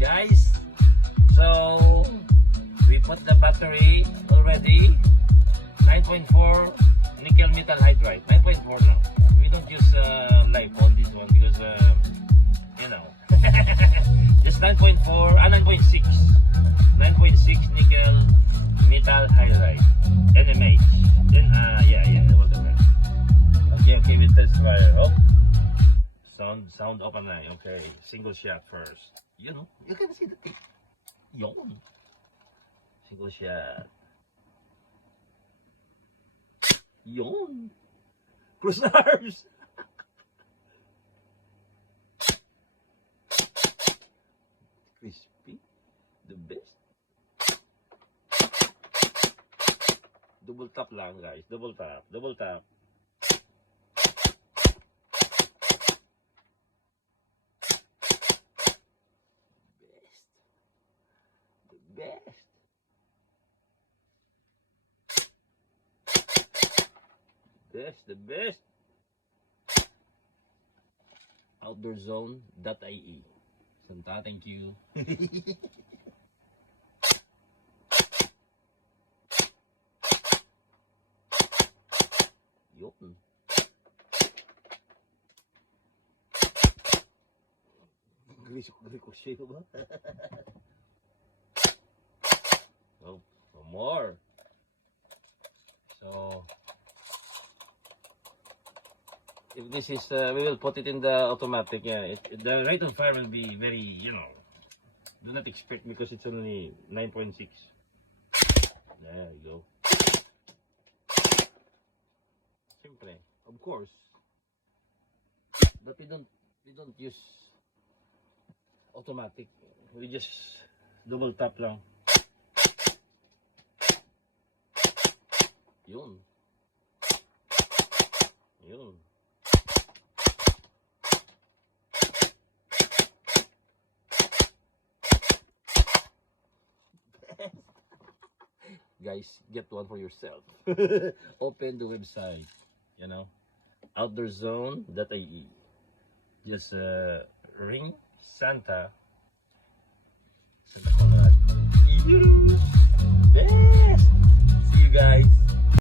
guys. So we put the battery already. 9.4 nickel metal hydride. 9.4 now. We don't use live on this one because you know. Just 9.4 9.6. 9.6 nickel metal hydride. NMH. Then yeah, whatever. Okay, with test wire. Oh. Sound open na. Okay, single shot first. You know, you can see the tip. Yon. Single shot. Yon. Cross arms. Crispy. The best. Double tap lang, guys. Double tap. Double tap. Best. The best. Outdoorzone.ie. Santa, thank you. Yun. Ricochet ba? Oh, no more. So if this is we will put it in the automatic. Yeah, the rate of fire will be very, you know, do not expect because it's only 9.6. There you go. Simple, of course, but we don't use automatic. We just double tap lang. Yun. Yun. Guys, get one for yourself. Open the website, you know, outdoorzone.ie. Just ring Santa. Santa Conrad. Best. See you guys.